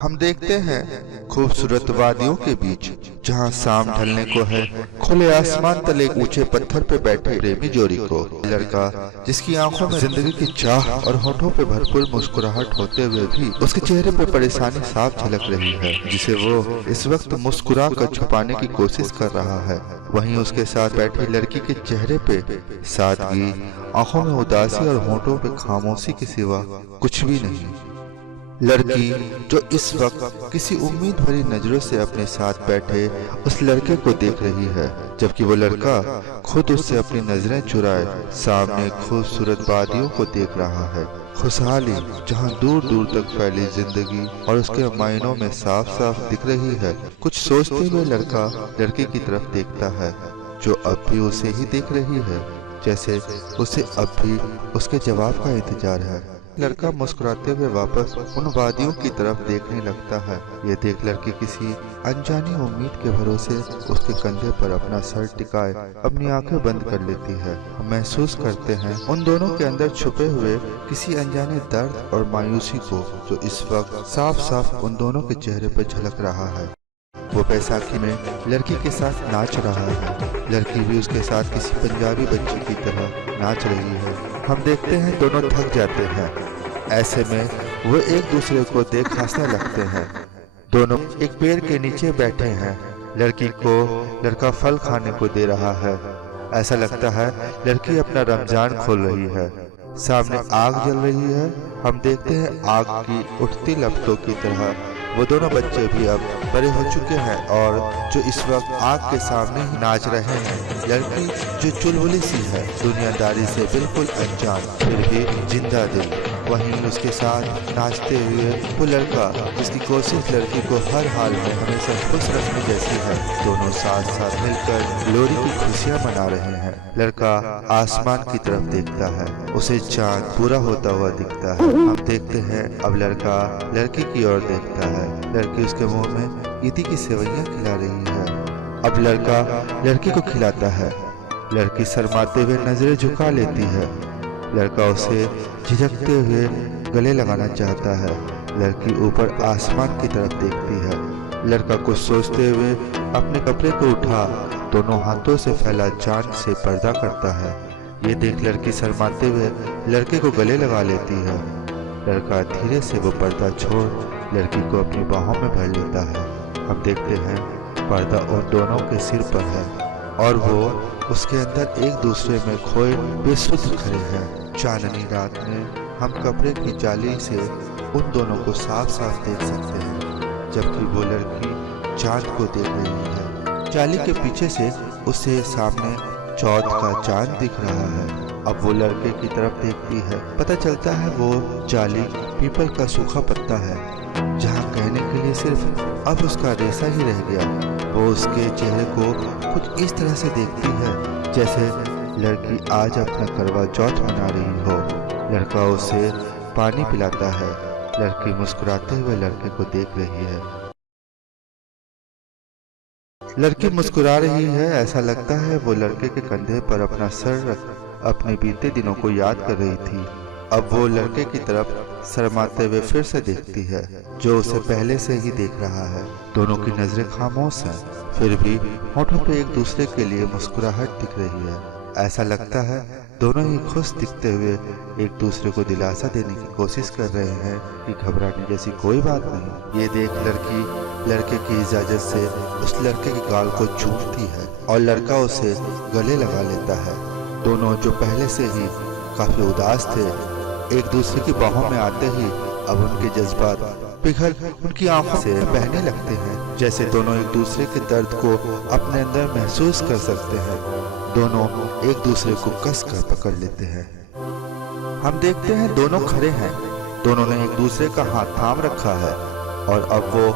हम देखते हैं खूबसूरत वादियों के बीच जहां शाम ढलने को है, खुले आसमान तले एक ऊंचे पत्थर पे बैठे प्रेमी जोड़ी को लड़का जिसकी आंखों में जिंदगी की चाह और होठों पे भरपूर मुस्कुराहट होते हुए भी उसके चेहरे पे परेशानी साफ झलक रही है, जिसे वो इस वक्त मुस्कुरा कर छुपाने की कोशिश कर रहा है। वहीं उसके साथ बैठी लड़की के चेहरे पे सादगी, आंखों में उदासी और होठों पे खामोशी के सिवा कुछ भी नहीं। लड़की जो इस वक्त किसी उम्मीद भरी नजरों से अपने साथ बैठे उस लड़के को देख रही है, जबकि वो लड़का खुद उससे अपनी नजरें चुराए सामने खूबसूरत वादियों को देख रहा है। खुशहाली जहां दूर दूर तक फैली जिंदगी और उसके मायनों में साफ साफ दिख रही है। कुछ सोचते हुए लड़का लड़की की तरफ देखता है जो अब भी उसे ही देख रही है, जैसे उसे अब भी उसके जवाब का इंतजार है। लड़का मुस्कुराते हुए वापस उन वादियों की तरफ देखने लगता है। ये देख लड़की किसी अनजानी उम्मीद के भरोसे उसके कंधे पर अपना सर टिकाए अपनी आंखें बंद कर लेती है। हम महसूस करते हैं उन दोनों के अंदर छुपे हुए किसी अनजाने दर्द और मायूसी को, जो इस वक्त साफ साफ उन दोनों के चेहरे पर झलक रहा है। वो बैसाखी में लड़की के साथ नाच रहा है, लड़की भी उसके साथ किसी पंजाबी बच्ची की तरह नाच रही है। हम देखते हैं दोनों थक जाते हैं, ऐसे में वो एक दूसरे को देख हंसने लगते हैं। दोनों एक पेड़ के नीचे बैठे हैं, लड़की को लड़का फल खाने को दे रहा है। ऐसा लगता है लड़की अपना रमजान खोल रही है। सामने आग जल रही है। हम देखते हैं आग की उठती लपटों की तरह वो दोनों बच्चे भी अब बड़े हो चुके हैं और जो इस वक्त आग के सामने ही नाच रहे हैं। लड़की जो चुलबुली सी है, दुनियादारी से बिल्कुल अनजान, फिर भी जिंदा दिल। वहीं उसके साथ नाचते हुए वो लड़का जिसकी कोशिश लड़की को हर हाल में हमेशा खुश रखने जैसी है। दोनों साथ साथ मिलकर लोरी की खुशियां मना रहे हैं। लड़का आसमान की तरफ देखता है, उसे चांद पूरा होता हुआ दिखता है। हम देखते हैं अब लड़का लड़की की ओर देखता है, लड़की उसके मुंह में ईदी की सेवइयां खिला रही है। अब लड़का लड़की को खिलाता है। लड़की शर्माते हुए नजरें झुका लेती है। लड़का उसे झिझकते हुए गले लगाना चाहता है। लड़की ऊपर आसमान की तरफ देखती है। लड़का कुछ सोचते हुए अपने कपड़े को उठा दोनों हाथों से फैला चांद से पर्दा करता है। ये देख लड़की शर्माते हुए लड़के को गले लगा लेती है। लड़का धीरे से वो पर्दा छोड़ लड़की को अपनी बाहों में भर लेता है। हम देखते हैं पर्दा उन दोनों के सिर पर है और वो उसके अंदर एक दूसरे में खोए बेसुध खड़े हैं। चांदनी रात में हम कपड़े की जाली से उन दोनों को साफ साफ देख सकते हैं, जबकि वो लड़की चांद को देख रही है। जाली के पीछे से उसे सामने चौथ का चांद दिख रहा है। अब वो लड़के की तरफ देखती है। पता चलता है वो जाली पीपल का सूखा पत्ता है, जहाँ कहने के लिए सिर्फ अब उसका रेशा ही रह गया। वो उसके चेहरे को कुछ इस तरह से देखती है जैसे लड़की आज अपना करवा चौथ मना रही हो। लड़का उसे पानी पिलाता है। लड़की मुस्कुराते हुए लड़के को देख रही है। लड़की मुस्कुरा रही है। ऐसा लगता है वो लड़के के कंधे पर अपना सर रख अपने बीते दिनों को याद कर रही थी। अब वो लड़के की तरफ शर्माते हुए फिर से देखती है, जो उसे पहले से ही देख रहा है। दोनों की नजरें खामोश हैं, फिर भी होठों पे एक दूसरे के लिए मुस्कुराहट दिख रही है। ऐसा लगता है दोनों ही खुश दिखते हुए एक दूसरे को दिलासा देने की कोशिश कर रहे हैं कि घबराने जैसी कोई बात नहीं। ये देख लड़की लड़के की इजाजत से उस लड़के के गाल को चूमती है और लड़का उसे गले लगा लेता है। दोनों जो पहले से ही काफी उदास थे, एक दूसरे की बाहों में आते ही अब उनके जज्बात पिघल उनकी आंखों से बहने लगते हैं, जैसे दोनों एक दूसरे के दर्द को अपने अंदर महसूस कर सकते हैं। दोनों एक दूसरे को कस कर पकड़ लेते हैं। हम देखते हैं दोनों खड़े हैं। दोनों ने एक दूसरे का हाथ थाम रखा है और अब वो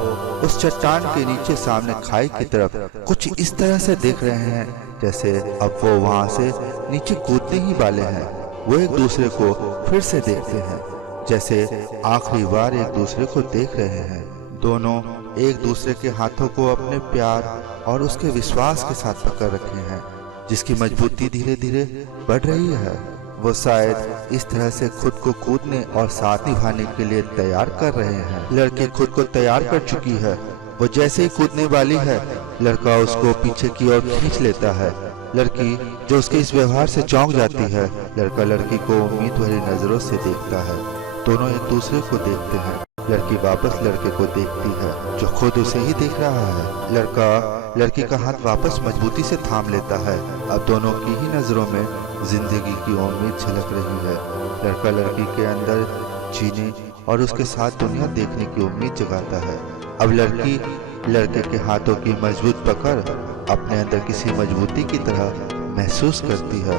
उस चट्टान के नीचे सामने खाई की तरफ कुछ इस तरह से देख रहे हैं जैसे अब वो वहां से नीचे कूदने ही वाले हैं। वो एक दूसरे को फिर से देखते हैं, जैसे आखिरी बार एक दूसरे को देख रहे हैं। दोनों एक दूसरे के हाथों को अपने प्यार और उसके विश्वास के साथ पकड़ रखे हैं, जिसकी मजबूती धीरे धीरे बढ़ रही है। वो शायद इस तरह से खुद को कूदने और साथ निभाने के लिए तैयार कर रहे हैं। लड़की खुद को तैयार कर चुकी है। वो जैसे ही कूदने वाली है, लड़का उसको पीछे की ओर खींच लेता है। लड़की जो उसके इस व्यवहार से चौंक जाती है। लड़का लड़की को उम्मीद भरी नजरों से देखता है। दोनों एक दूसरे को देखते हैं। लड़की वापस लड़के को देखती है जो खुद उसे ही देख रहा है। लड़का लड़की का हाथ वापस मजबूती से थाम लेता है। अब दोनों की ही नजरों में जिंदगी की उम्मीद झलक रही है। लड़का लड़की के अंदर जीने और उसके साथ दुनिया देखने की उम्मीद जगाता है। अब लड़की लड़के के हाथों की मजबूत पकड़ अपने अंदर किसी मजबूती की तरह महसूस करती है।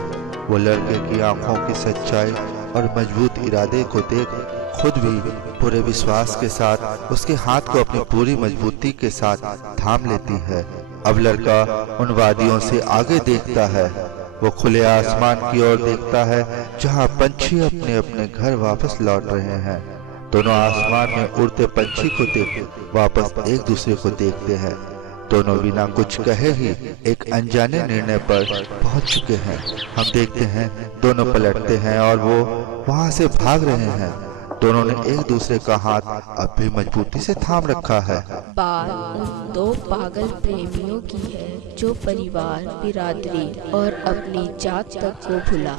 वो लड़के की आंखों की सच्चाई और मजबूत इरादे को देख खुद भी पूरे विश्वास के साथ उसके हाथ को अपनी पूरी मजबूती के साथ थाम लेती है। अब लड़का उन वादियों से आगे देखता है। वो खुले आसमान की ओर देखता है जहां पंछी अपने अपने घर वापस लौट रहे हैं। दोनों आसमान में उड़ते पंछी को देख वापस एक दूसरे को देखते हैं। दोनों बिना कुछ कहे ही एक अनजाने निर्णय पर पहुंच चुके हैं। हम देखते हैं दोनों पलटते हैं और वो वहां से भाग रहे हैं। दोनों ने एक दूसरे का हाथ अब भी मजबूती से थाम रखा है। बात उन दो पागल प्रेमियों की है जो परिवार, बिरादरी और अपनी जात तक को भुला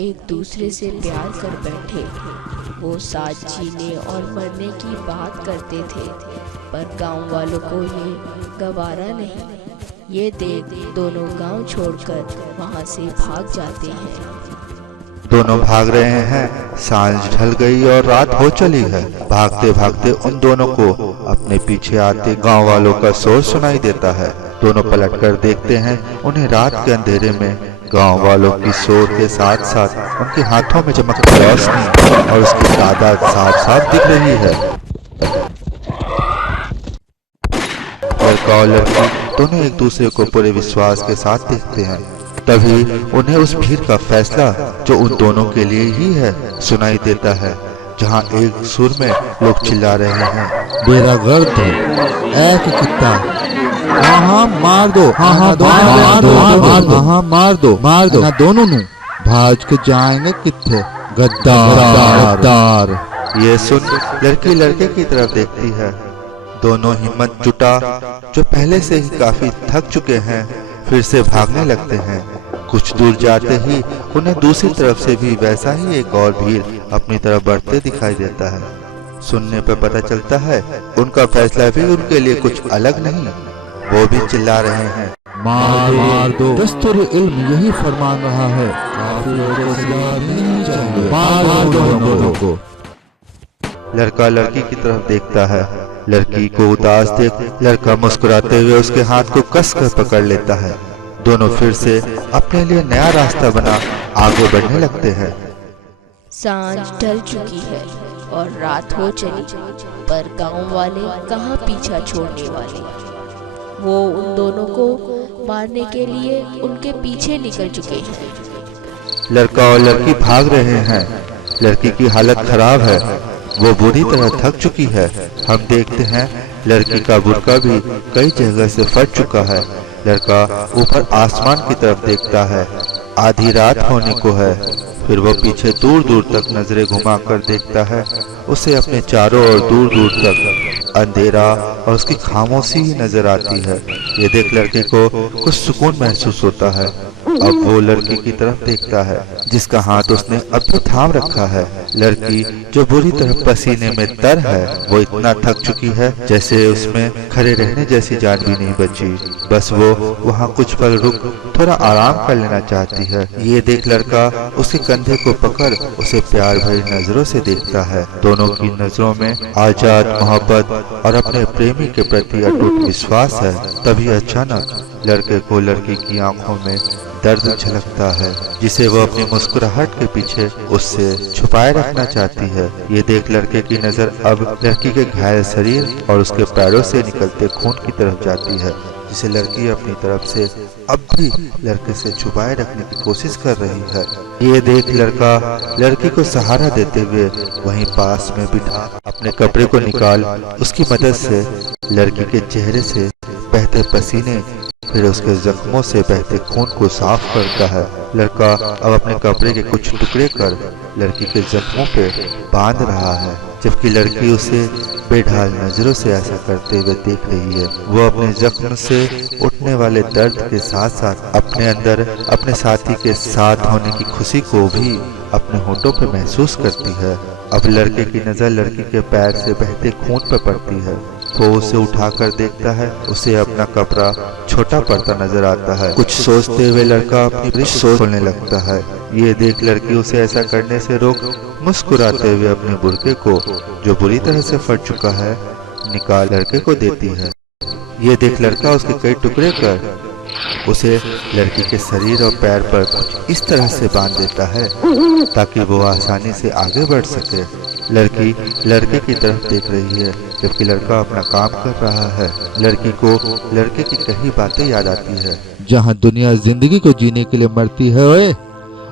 एक दूसरे से प्यार कर बैठे। वो साथ जीने और मरने की बात करते थे, पर गांव वालों को ये गवारा नहीं। ये देख दोनों गांव छोड़कर वहां से भाग जाते हैं। दोनों भाग रहे हैं। सांझ ढल गई और रात हो चली है। भागते भागते उन दोनों को अपने पीछे आते गांव वालों का शोर सुनाई देता है। दोनों पलटकर देखते हैं। उन्हें रात के अंधेरे में गांव वालों की शोर के साथ साथ उनके हाथों में चमकती रोशनी और उसकी तादाद साफ साफ दिख रही है। लड़का और लड़की दोनों एक दूसरे को पूरे विश्वास के साथ देखते हैं। तभी उन्हें उस भीड़ का फैसला जो उन दोनों के लिए ही है सुनाई देता है, जहां एक सुर में लोग चिल्ला रहे हैं, बेरा गर्द एक कितना हाँ मार दो, हाँ मार दो ना दोनों नु भाज के जाएंगे किथे गद्दार। ये सुन लड़की लड़के की तरफ देखती है। दोनों हिम्मत जुटा जो पहले से ही काफी थक चुके हैं फिर से भागने लगते हैं। कुछ दूर जाते ही उन्हें दूसरी तरफ से भी वैसा ही एक और भीड़ अपनी तरफ बढ़ते दिखाई देता है। सुनने पर पता चलता है उनका फैसला भी उनके लिए कुछ अलग नहीं। वो भी चिल्ला रहे हैं, मार दो। दस्तूर इल्म यही फरमान रहा है, मार दो दोनों को। लड़का लड़की की तरफ देखता है। लड़की को उदास देख लड़का मुस्कुराते हुए उसके हाथ को कसकर पकड़ लेता है। दोनों फिर से अपने लिए नया रास्ता बना आगे बढ़ने लगते हैं। सांझ ढल चुकी है और रात हो चली, पर गांव वाले कहाँ पीछा छोड़ने वाले। वो उन दोनों को मारने के लिए उनके पीछे निकल चुके हैं। लड़का और लड़की भाग रहे हैं। लड़की की हालत खराब है। वो बुरी तरह थक चुकी है। हम देखते हैं लड़की का बुर्का भी कई जगह से फट चुका है। लड़का ऊपर आसमान की तरफ देखता है। आधी रात होने को है। फिर वो पीछे दूर दूर तक नजरें घुमाकर देखता है। उसे अपने चारों ओर दूर दूर तक अंधेरा और उसकी खामोशी ही नजर आती है। ये देख लड़के को कुछ सुकून महसूस होता है। अब वो लड़की की तरफ देखता है जिसका हाथ उसने अभी थाम रखा है। लड़की जो बुरी तरह पसीने में तर है, वो इतना थक चुकी है जैसे उसमें खड़े रहने जैसी जान भी नहीं बची। बस वो वहाँ कुछ पल रुक थोड़ा आराम कर लेना चाहती है। ये देख लड़का उसके कंधे को पकड़ उसे प्यार भरी नजरों से देखता है। दोनों की नजरों में आजाद मोहब्बत और अपने प्रेमी के प्रति अटूट विश्वास है। तभी अचानक लड़के को लड़की की आंखों में दर्द झलकता है जिसे वो अपनी मुस्कुराहट के पीछे उससे छुपाए रखना चाहती है। ये देख लड़के की नजर अब लड़की के घायल शरीर और उसके पैरों से निकलते खून की तरफ जाती है, जिसे लड़की अपनी तरफ से अब भी लड़के से छुपाए रखने की कोशिश कर रही है। ये देख लड़का लड़की को सहारा देते हुए वहीं पास में बिठा अपने कपड़े को निकाल उसकी मदद से लड़की के चेहरे से बहते पसीने फिर उसके जख्मों से बहते खून को साफ करता है। लड़का अब अपने कपड़े के कुछ टुकड़े कर लड़की के जख्मों पे बांध रहा है, जबकि लड़की उसे बेढाल नजरों से ऐसा करते हुए देख रही है। वो अपने जख्म से उठने वाले दर्द के साथ साथ अपने अंदर अपने साथी के साथ होने की खुशी को भी अपने होठों पे महसूस करती है। अब लड़के की नजर लड़की के पैर से बहते खून पर पड़ती है। वो उसे उठाकर देखता है, उसे अपना कपड़ा छोटा पड़ता नजर आता है। कुछ सोचते हुए लड़का अपनी सोच खोलने लगता है। ये देख लड़की उसे ऐसा करने से रोक मुस्कुराते हुए अपने बुर्के को, जो बुरी तरह से फट चुका है, निकाल लड़के को देती है। ये देख लड़का उसके कई टुकड़े कर उसे लड़की के शरीर और पैर पर कुछ इस तरह से बांध देता है ताकि वो आसानी से आगे बढ़ सके। लड़की लड़के की तरफ देख रही है, जबकि लड़का अपना काम कर रहा है। लड़की को लड़के की कही बातें याद आती है। जहाँ दुनिया जिंदगी को जीने के लिए मरती है ओए,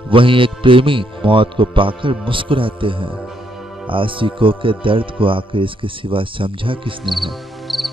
वहीं एक प्रेमी मौत को पाकर मुस्कुराते हैं। आशिकों के दर्द को आकर इसके सिवा समझा किसने है।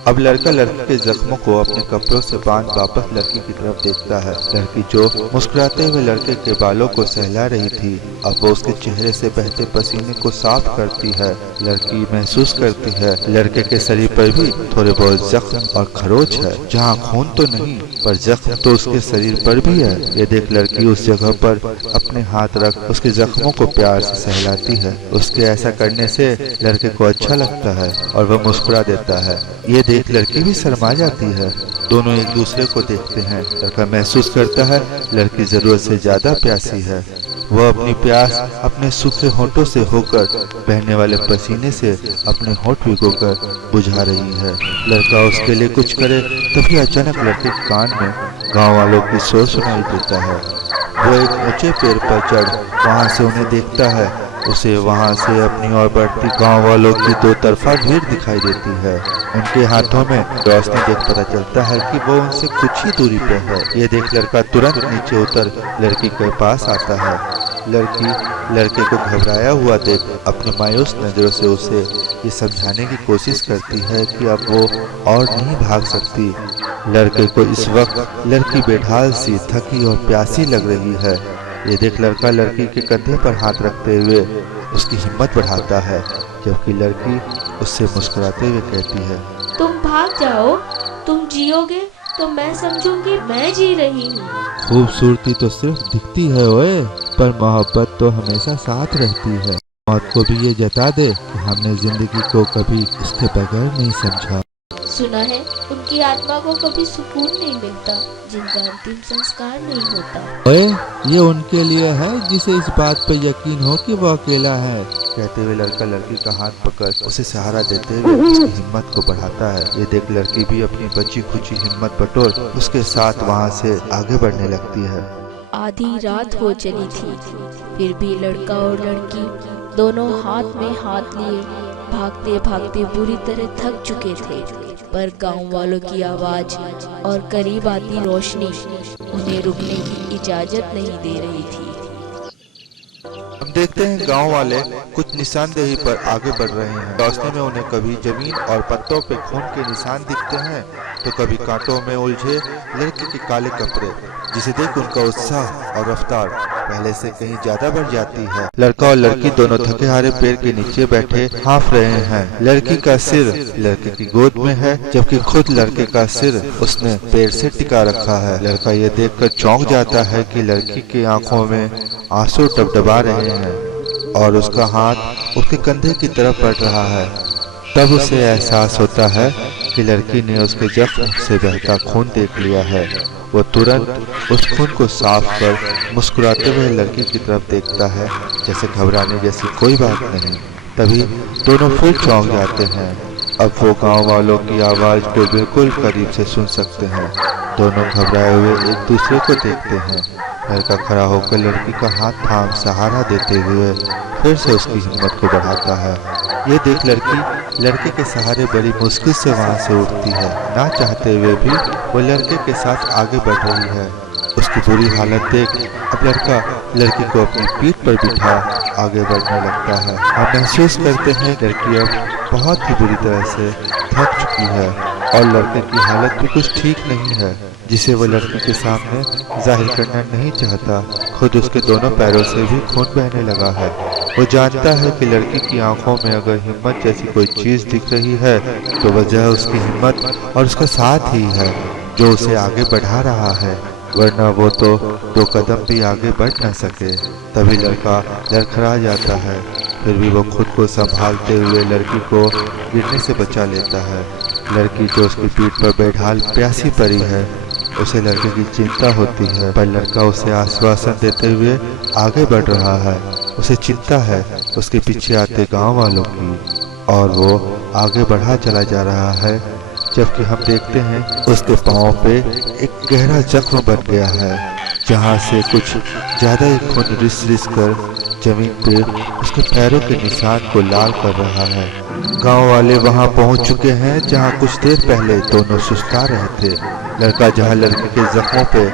अब लड़का लड़की के जख्मों को अपने कपड़ों से बांध वापस लड़की की तरफ देखता है। लड़की जो मुस्कुराते हुए लड़के के बालों को सहला रही थी, अब वो उसके चेहरे से बहते पसीने को साफ करती है। लड़की महसूस करती है लड़के के शरीर पर भी थोड़े बहुत जख्म और खरोच है। जहाँ खून तो नहीं, पर जख्म तो उसके शरीर पर भी है। ये देख लड़की उस जगह पर अपने हाथ रख उसके जख्मों को प्यार से सहलाती है। उसके ऐसा करने से लड़के को अच्छा लगता है और वह मुस्कुरा देता है। ये देख लड़की भी शर्मा जाती है। दोनों एक दूसरे को देखते हैं। लड़का महसूस करता है लड़की जरूरत से ज्यादा प्यासी है। वह अपनी प्यास अपने सूखे होठों से होकर बहने वाले पसीने से अपने होठ भिगोकर बुझा रही है। लड़का उसके लिए कुछ करे, तभी अचानक लड़के के कान में गांव वालों की शोर सुनाई देता है। वो एक ऊंचे पेड़ पर चढ़ वहां से उन्हें देखता है। उसे वहां से अपनी ओर बढ़ती गांव वालों की दो तरफा भीड़ दिखाई देती है। उनके हाथों में रोशनी देख पता चलता है कि वो उनसे कुछ ही दूरी पे है। ये देख लड़का तुरंत नीचे उतर लड़की के पास आता है। लड़की लड़के को घबराया हुआ देख अपनी मायूस नजरों से उसे ये समझाने की कोशिश करती है कि अब वो और नहीं भाग सकती। लड़के को इस वक्त लड़की बेढाल सी, थकी और प्यासी लग रही है। ये देख लड़का लड़की के कंधे पर हाथ रखते हुए उसकी हिम्मत बढ़ाता है, जबकि लड़की उससे मुस्कुराते हुए कहती है, तुम भाग जाओ, तुम जियोगे तो मैं समझूंगी मैं जी रही हूँ। खूबसूरती तो सिर्फ दिखती है ओए, पर मोहब्बत तो हमेशा साथ रहती है। मौत को भी ये जता दे कि हमने जिंदगी को कभी इसके बगैर नहीं समझा। सुना है उनकी आत्मा को कभी सुकून नहीं मिलता जिनका अंतिम संस्कार नहीं होता। ओए, ये उनके लिए है जिसे इस बात पर यकीन हो कि वो अकेला है। कहते हुए लड़का लड़की का हाथ पकड़ उसे सहारा देते हुए उसकी हिम्मत को बढ़ाता है। ये देख लड़की भी अपनी बची खुची हिम्मत बटोर उसके साथ वहाँ से आगे बढ़ने लगती है। आधी रात हो चली थी, फिर भी लड़का और लड़की दोनों हाथ में हाथ लिए भागते भागते बुरी तरह थक चुके थे, पर गांव वालों की आवाज और करीब आती रोशनी उन्हें रुकने की इजाजत नहीं दे रही थी। हम देखते हैं गांव वाले कुछ निशानदेही पर आगे बढ़ रहे हैं। रास्ते में उन्हें कभी जमीन और पत्तों पे खून के निशान दिखते हैं, तो कभी कांटों में उलझे लड़के के काले कपड़े, जिसे देख उनका उत्साह और रफ्तार पहले से कहीं ज्यादा बढ़ जाती है। लड़का और लड़की दोनों थके हारे पेड़ के नीचे बैठे हाँफ रहे हैं। लड़की का सिर लड़के की गोद में है, जबकि खुद लड़के का सिर उसने पेड़ से टिका रखा है। लड़का ये देखकर चौंक जाता है कि लड़की की आंखों में आंसू डबडबा रहे हैं और उसका हाथ उसके कंधे की तरफ बढ़ रहा है। तब उसे एहसास होता है कि लड़की ने उसके जख्म से बहता खून देख लिया है। वो तुरंत उस खून को साफ कर मुस्कुराते हुए लड़की की तरफ देखता है, जैसे घबराने जैसी कोई बात नहीं। तभी दोनों फिर चौंक जाते हैं। अब वो गांव वालों की आवाज को बिल्कुल करीब से सुन सकते हैं। दोनों घबराए हुए एक दूसरे को देखते हैं। लड़का खड़ा होकर लड़की का हाथ थाम सहारा देते हुए फिर से उसकी हिम्मत को बढ़ाता है। ये देख लड़की लड़के के सहारे बड़ी मुश्किल से वहां से उठती है। ना चाहते हुए भी वो लड़के के साथ आगे बढ़ रही है। उसकी बुरी हालत देख अब लड़का लड़की को अपनी पीठ पर बिठा आगे बढ़ने लगता है। हम महसूस करते हैं लड़की अब बहुत ही बुरी तरह से थक चुकी है और लड़के की हालत भी कुछ ठीक नहीं है। जिसे वो लड़की के सामने जाहिर करना नहीं चाहता। खुद उसके दोनों पैरों से भी खून बहने लगा है। वो जानता है कि लड़की की आंखों में अगर हिम्मत जैसी कोई चीज दिख रही है तो वजह उसकी हिम्मत और उसका साथ ही है जो उसे आगे बढ़ा रहा है, वरना वो तो 2 कदम भी आगे बढ़ न सके। तभी लड़का लड़खड़ा जाता है, फिर भी वो खुद को संभालते हुए लड़की को गिरने से बचा लेता है। लड़की जो उसकी पीठ पर बेढाल प्यासी पड़ी है, उसे लड़के की चिंता होती है, पर लड़का उसे आश्वासन देते हुए आगे बढ़ रहा है। उसे चिंता है उसके पीछे आते गांव वालों की, और वो आगे बढ़ा चला जा रहा है, जबकि हम देखते हैं उसके पांव पे एक गहरा जख्म बन गया है, जहां से कुछ ज्यादा ही खून रिस कर जमीन पे उसके पैरों के निशान को लाल कर रहा है। गांव वाले वहां पहुंच चुके हैं जहां कुछ देर पहले दोनों सुस्ता रहे थे। लड़का जहां लड़के के जख्मों पे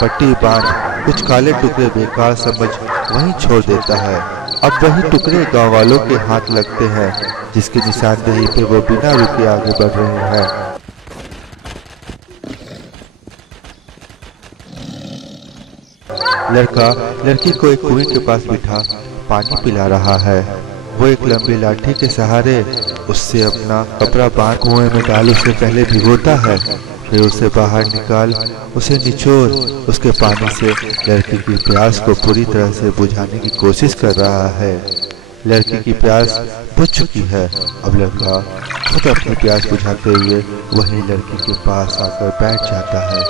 पट्टी बांध कुछ काले टुकड़े बेकार समझ वहीं छोड़ देता है। अब वही टुकड़े गांव वालों के हाथ लगते हैं, जिसकी निशानदेही पे वो बिना रुके आगे बढ़ रहे हैं। लड़का लड़की को एक कुएं के पास बिठा पानी पिला रहा है। वो एक लंबी लाठी के सहारे उससे अपना कपड़ा बांध कुएं में डाल उसे पहले भिगोता है, फिर उसे बाहर निकाल उसे निचोड़ उसके पानी से लड़की की प्यास को पूरी तरह से बुझाने की कोशिश कर रहा है। लड़की की प्यास बुझ चुकी है। अब लड़का खुद अपनी प्यास बुझाते हुए वही लड़की के पास आकर बैठ जाता है।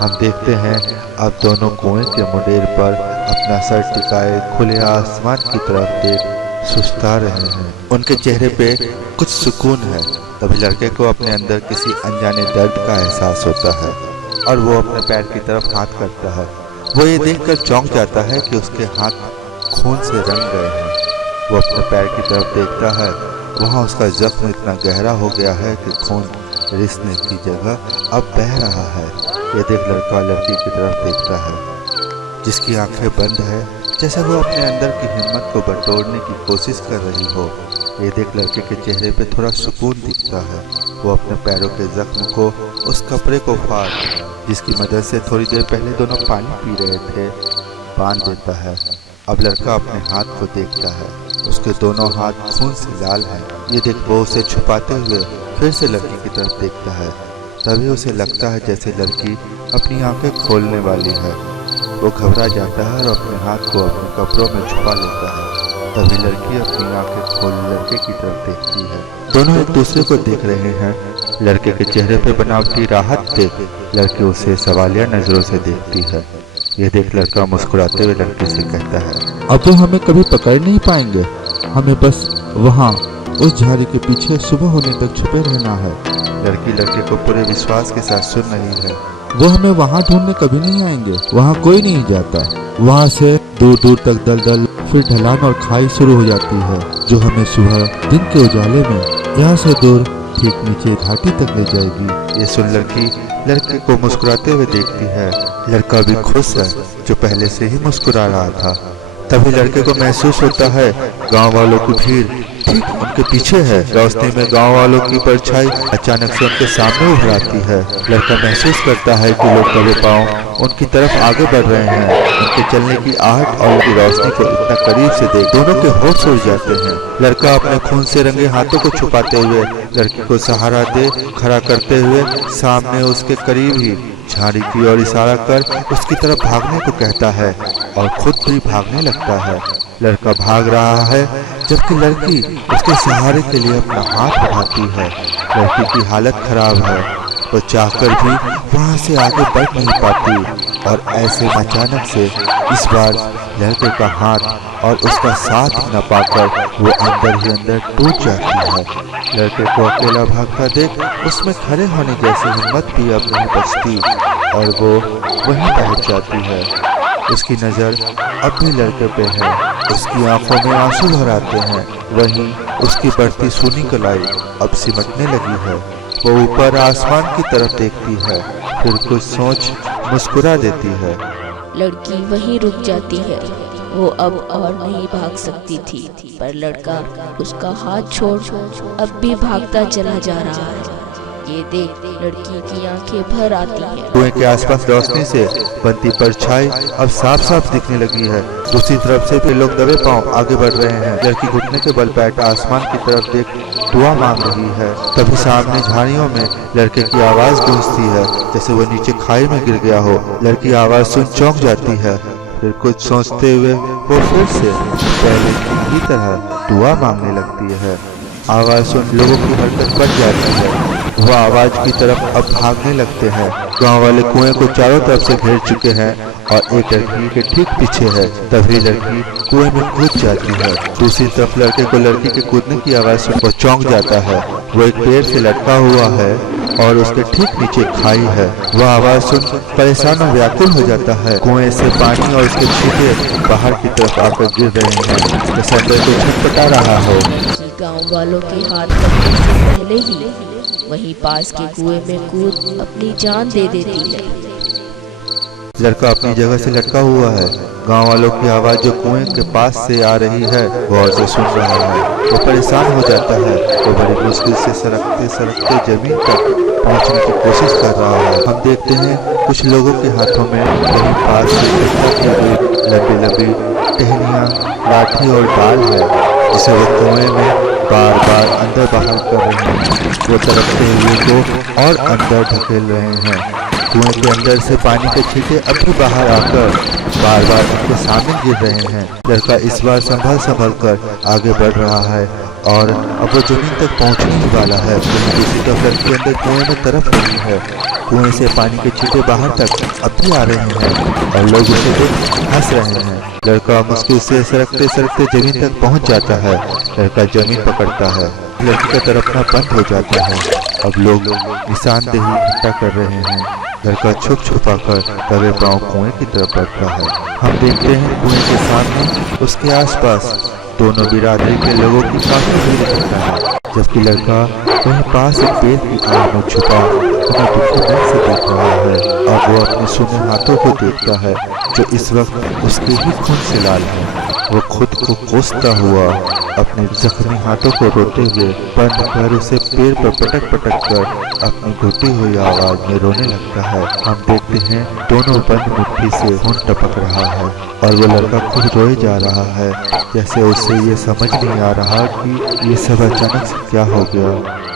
हम देखते हैं अब दोनों कुएं के मुंडेर पर अपना सर टिकाए खुले आसमान की तरफ देख सुस्ता रहे हैं। उनके चेहरे पे कुछ सुकून है। तभी लड़के को अपने अंदर किसी अनजाने दर्द का एहसास होता है और वो अपने पैर की तरफ हाथ करता है। वो ये देखकर चौंक जाता है कि उसके हाथ खून से रंग गए हैं। वो अपने पैर की तरफ देखता है, वहाँ उसका जख्म इतना गहरा हो गया है कि खून रिसने की जगह अब बह रहा है। ये देख लड़का लड़की की तरफ देखता है, जिसकी आंखें बंद है, जैसे वो अपने अंदर की हिम्मत को बटोरने की कोशिश कर रही हो। ये देख लड़के के चेहरे पे थोड़ा सुकून दिखता है। वो अपने पैरों के जख्म को उस कपड़े को फाड़, जिसकी मदद से थोड़ी देर पहले दोनों पानी पी रहे थे, बांध देता है। अब लड़का अपने हाथ को देखता है, उसके दोनों हाथ खून से लाल हैं। ये देख वो उसे छुपाते हुए फिर से लड़की की तरफ देखता है। तभी उसे लगता है जैसे लड़की अपनी आंखें खोलने वाली है। वो घबरा जाता है और अपने हाथ को अपने कपड़ों में छुपा लेता है। तभी लड़की अपनी आंखें खोल लड़के की तरफ देखती है। दोनों एक दूसरे को देख रहे हैं। लड़के के चेहरे पे बनावटी राहत देख लड़की उसे सवालिया नजरों से देखती है। ये देख लड़का मुस्कुराते हुए लड़की से कहता है, अब वो हमें कभी पकड़ नहीं पाएंगे। हमें बस वहाँ उस झाड़ी के पीछे सुबह होने तक छुपे रहना है। लड़की लड़के को पूरे विश्वास के साथ सुन रही है। वो हमें वहाँ ढूंढने कभी नहीं आएंगे। वहाँ कोई नहीं जाता। वहाँ से दूर दूर तक दलदल, फिर ढलान और खाई शुरू हो जाती है, जो हमें सुबह दिन के उजाले में यहाँ से दूर ठीक नीचे घाटी तक ले जाएगी। ये सुन लड़की लड़के को मुस्कुराते हुए देखती है। लड़का भी खुश है, जो पहले से ही मुस्कुरा रहा था। तभी लड़के को महसूस होता है गांव वालों की भीड़ ठीक उनके पीछे है। रोशनी में गांव वालों की परछाई अचानक से उनके सामने उभर आती है। लड़का महसूस करता है कि लोग दबे पांव उनकी तरफ आगे बढ़ रहे हैं। उनके चलने की आहट और उनकी रोशनी को इतना करीब से देख दोनों के होश उड़ जाते हैं। लड़का अपने खून से रंगे हाथों को छुपाते हुए लड़की को सहारा दे खड़ा करते हुए सामने उसके करीब ही झाड़ी की ओर इशारा कर उसकी तरफ भागने को कहता है और खुद भी भागने लगता है। लड़का भाग रहा है, जबकि लड़की उसके सहारे के लिए अपना हाथ बढ़ाती है। लड़की की हालत खराब है, वो चाहकर भी वहां से आगे बढ़ नहीं पाती और ऐसे अचानक से इस बार लड़के का हाथ और उसका साथ न पाकर वो अंदर ही अंदर टूट जाती है। लड़के को अकेला भागता देख उसमें खड़े होने जैसी हिम्मत भी अब नहीं बचती और वो वहीं बैठ जाती है। उसकी नज़र अब भी लड़के पे है। उसकी आंखों में आंसू भर आते हैं। वहीं उसकी बढ़ती सूनी कलाई अब सिमटने लगी है। वो ऊपर आसमान की तरफ देखती है, फिर कुछ सोच मुस्कुरा देती है। लड़की वहीं रुक जाती है। वो अब और नहीं भाग सकती थी, पर लड़का उसका हाथ छोड़ अब भी भागता चला जा रहा है। ये देख लड़की की आंखें भर आती हैं। कुएं के आसपास रोशनी से बनती परछाई अब साफ साफ दिखने लगी है। दूसरी तरफ से भी लोग दबे पांव आगे बढ़ रहे हैं। लड़की घुटने के बल बैठ आसमान की तरफ देख दुआ मांग रही है। तभी सामने झाड़ियों में लड़के की आवाज गूंजती है, जैसे वो नीचे खाई में गिर गया हो। लड़की आवाज सुन चौंक जाती है, फिर कुछ सोचते हुए वो फिर से पहले की तरह दुआ मांगने लगती है। आवाज सुन लोगों की हरकत बढ़ जाती है। वह आवाज की तरफ अब भागने लगते हैं। गांव वाले कुएं को चारों तरफ से घेर चुके हैं और एक लड़की के ठीक पीछे है। तभी लड़की कुएं में कूद जाती है। दूसरी तरफ लड़के को लड़की के कूदने की आवाज सुन वो चौंक जाता है। वो एक पेड़ से लटका हुआ है और उसके ठीक नीचे खाई है। वह आवाज सुन परेशान और व्याकुल हो जाता है। कुएं से पानी और उसके छींटे बाहर की तरफ आकर गिर रहे हैं, जैसे अंदर को छटपटा रहा हो। गांव वालों के हाथ लगने से पहले ही वहीं पास के कुएं में कूद अपनी जान दे देती है। लड़का अपनी जगह से लटका हुआ है। गांव वालों की आवाज जो कुएं के पास से आ रही है गौर से सुन रहा है। वो परेशान हो जाता है। वो बड़ी मुश्किल से सरकते सरकते जमीन तक पहुंचने की कोशिश कर रहा है। हम देखते हैं कुछ लोगों के हाथों में वहीं पास से इकट्ठा की गई लंबी लंबी टहनियां, लाठी और डाल है, जिसे वो कुएं में बार बार अंदर बाहर कर रहे हैं। वो तरफते हुए को और अंदर ढकेल रहे हैं। कुएं के अंदर से पानी के छींटे अब भी बाहर आकर बार बार उनके सामने गिर रहे हैं। लड़का इस बार संभल संभल कर आगे बढ़ रहा है और अब वो जमीन तक पहुंचने ही वाला है। दूसरी तरफ लड़की अंदर कुएं में तरफ रही है। कुएं से पानी के छींटे बाहर तक अब भी आ रहे हैं और लोग उसे देख हंस रहे हैं। लड़का मुश्किल से सरकते सरकते जमीन तक पहुंच जाता है। लड़का जमीन पकड़ता है। लड़की का तड़पना बंद हो जाता है। अब लोग निशानदेही इकट्ठा कर रहे हैं। लड़का छुप छुपा कर दबे पांव कुएं की तरफ बढ़ता है। हम देखते हैं कुएं के सामने उसके आसपास दोनों बिरादरी के लोगों की काफी भीड़ इकट्ठा है, जबकि लड़का वहीं पास एक पेड़ की आड़ में छुपा उन्हें दुखी मन से देख रहा है। अब वो अपने सूने हाथों को देखता है जो इस वक्त उसके ही खून से लाल है। वो खुद को कोसता हुआ अपने जख्मी हाथों को रोते हुए बंद कर उसे पेड़ पर पटक पटक कर अपनी घुटी हुई आवाज में रोने लगता है। हम देखते हैं दोनों बंद मुट्ठी से खून टपक रहा है और वो लड़का खुद रोए जा रहा है, जैसे उसे ये समझ नहीं आ रहा कि ये सब अचानक से क्या हो गया।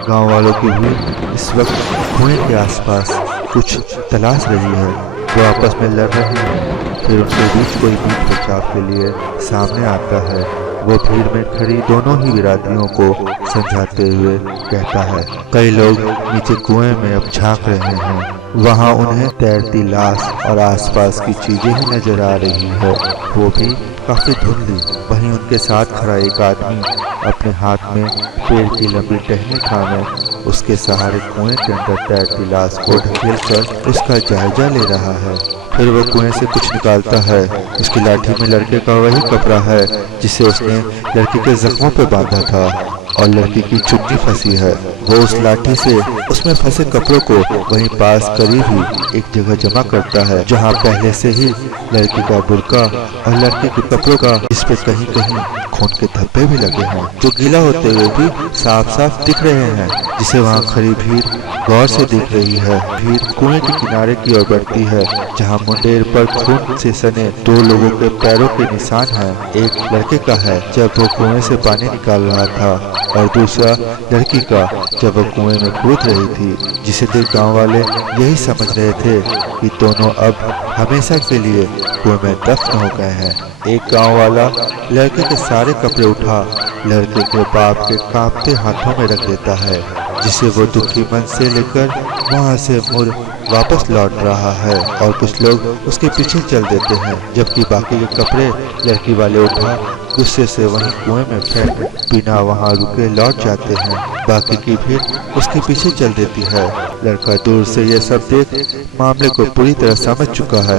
गांव वालों की भीड़ इस वक्त कुएं के आसपास कुछ तलाश रही है। वो आपस में लड़ रहे हैं। फिर उनके बीच कोई भी बचाव के लिए सामने आता है। वो भीड़ में खड़ी दोनों ही बिरादरियों को समझाते हुए कहता है। कई लोग नीचे कुएं में अब झांक रहे हैं। वहां उन्हें तैरती लाश और आसपास की चीजें ही नजर आ रही है, वो भी काफी धुंधली। वहीं उनके साथ खड़ा एक आदमी अपने हाथ में पेड़ की लंबी टहनी थामे उसके सहारे कुएं के अंदर तैरती लाश को ढकेल कर उसका जायजा ले रहा है। फिर वो कुएं से कुछ निकालता है। उसकी लाठी में लड़के का वही कपड़ा है जिसे उसने लड़की के जख्मों पे बांधा था और लड़की की चुन्नी फंसी है। वो उस लाठी से उसमें फंसे कपड़ों को वहीं पास करीब ही एक जगह जमा करता है, जहां पहले से ही लड़की का बुर्का और लड़के के कपड़ों का इस पे कहीं कहीं खून के धब्बे भी लगे हैं, जो गीला होते हुए भी साफ साफ दिख रहे हैं, जिसे वहां खड़ी भीड़ गौर से देख रही है। भीड़ कुएं के किनारे की ओर बढ़ती है, जहां मुंडेर पर खून से सने दो लोगों के पैरों के निशान हैं। एक लड़के का है जब वो कुएं से पानी निकाल रहा था और दूसरा लड़की का जब वो कुएं में कूद रही थी, जिसे देख गांव वाले यही समझ रहे थे कि दोनों अब हमेशा के लिए कुएं में दफन हो गए हैं। एक गांव वाला लड़के के सारे कपड़े उठा लड़के के बाप के कांपते हाथों में रख देता है, जिसे वो दुखी मन से लेकर वहां से मुड़ वापस लौट रहा है और कुछ लोग उसके पीछे चल देते हैं, जबकि बाकी के कपड़े लड़की वाले उठा गुस्से से वहीं कुएं में फेंक बिना वहां रुके लौट जाते हैं। बाकी की भीड़ उसके पीछे चल देती है। लड़का दूर से यह सब देख मामले को पूरी तरह समझ चुका है।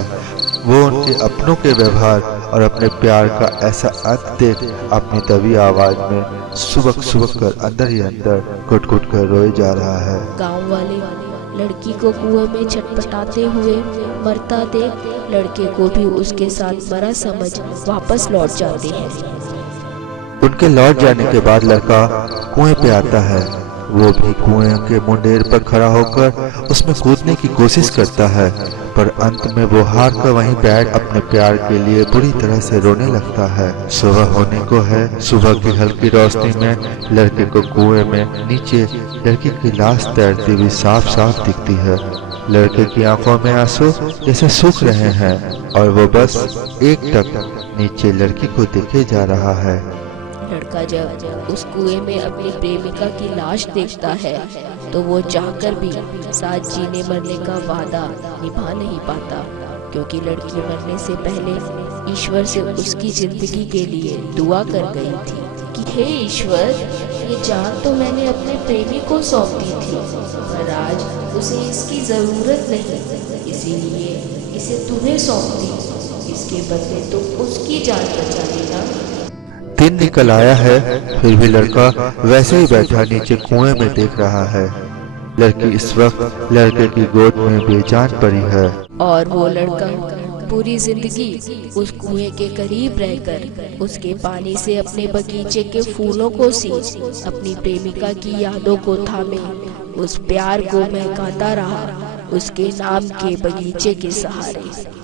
वो उनके अपनों के व्यवहार और अपने प्यार का ऐसा अंत देख अपनी दबी आवाज में सुबक सुबक कर अंदर ही अंदर घुट घुट कर रोए जा रहा है। गांव वाले लड़की को कुएं में छटपटाते हुए मरता देख लड़के को भी उसके साथ मरा समझ वापस लौट जाते हैं। उनके लौट जाने के बाद लड़का कुएं पे आता है। वो भी कुएं के मुंडेर पर खड़ा होकर उसमें कूदने की कोशिश करता है, पर अंत में वो हार कर वहीं बैठ अपने प्यार के लिए बुरी तरह से रोने लगता है। सुबह होने को है। सुबह की हल्की रोशनी में लड़के को कुएं में नीचे लड़की की लाश तैरती हुई साफ साफ दिखती है। लड़के की आंखों में आंसू जैसे सूख रहे हैं और वो बस एकटक नीचे लड़की को देखे जा रहा है। लड़का जब उस कुएं में अपनी प्रेमिका की लाश देखता है तो वो चाहकर भी साथ जीने मरने का वादा निभा नहीं पाता, क्योंकि लड़की मरने से पहले ईश्वर से उसकी जिंदगी के लिए दुआ कर गई थी कि हे ईश्वर, ये जान तो मैंने अपने प्रेमी को सौंप दी थी, पर आज उसे इसकी जरूरत नहीं, इसीलिए इसे तुम्हें सौंप दी। इसके बदले तुम उसकी जान बचा लेना। दिन निकल आया है, फिर भी लड़का वैसे ही बैठा नीचे कुएं में देख रहा है। लड़की इस वक्त लड़के की गोद में बेजान पड़ी है और वो लड़का पूरी जिंदगी उस कुएं के करीब रहकर उसके पानी से अपने बगीचे के फूलों को सींच अपनी प्रेमिका की यादों को थामे उस प्यार को महकाता रहा उसके नाम के बगीचे के सहारे।